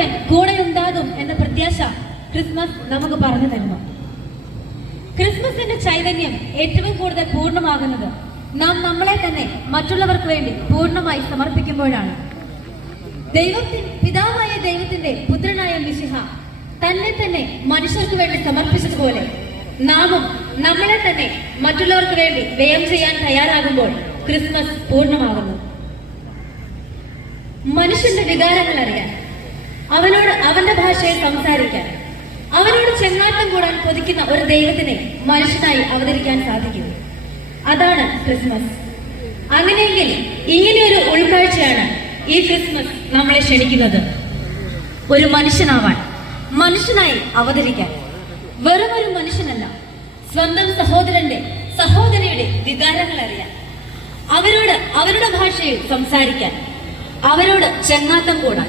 ആയവൻ കൂടെയുണ്ടാകും എന്ന പ്രത്യാശ ക്രിസ്മസ് നമുക്ക് പറഞ്ഞു തരുന്നു. ക്രിസ്മസിന്റെ ചൈതന്യം ഏറ്റവും കൂടുതൽ പൂർണ്ണമാകുന്നത് നാം നമ്മളെ തന്നെ മറ്റുള്ളവർക്ക് വേണ്ടി പൂർണ്ണമായി സമർപ്പിക്കുമ്പോഴാണ്. പിതാവായ ദൈവത്തിന്റെ പുത്രനായ മിശിഹ തന്നെ തന്നെ മനുഷ്യർക്ക് വേണ്ടി സമർപ്പിച്ചതുപോലെ നാമും നമ്മളെ തന്നെ മറ്റുള്ളവർക്ക് വേണ്ടി വ്യയം ചെയ്യാൻ തയ്യാറാകുമ്പോൾ ക്രിസ്മസ് പൂർണ്ണമാകുന്നു. മനുഷ്യന്റെ വികാരങ്ങൾ അറിയാൻ, അവനോട് അവന്റെ ഭാഷയിൽ സംസാരിക്കാൻ, അവനോട് ചെങ്ങാട്ടം കൂടാൻ കൊതിക്കുന്ന ഒരു ദൈവത്തിനെ മനുഷ്യനായി അവതരിക്കാൻ സാധിക്കും. അതാണ് ക്രിസ്മസ്. അങ്ങനെയെങ്കിൽ ഇങ്ങനെയൊരു ഉൾക്കാഴ്ചയാണ് ഈ ക്രിസ്മസ് നമ്മളെ ക്ഷണിക്കുന്നത്. ഒരു മനുഷ്യനാവാൻ, മനുഷ്യനായി അവതരിക്കാൻ. വെറും ഒരു മനുഷ്യനല്ല, സ്വന്തം സഹോദരിയുടെ വികാരങ്ങൾ അറിയാൻ, അവരോട് അവരുടെ ഭാഷയിൽ സംസാരിക്കാൻ, അവരോട് ചെങ്ങാത്തം കൂടാൻ.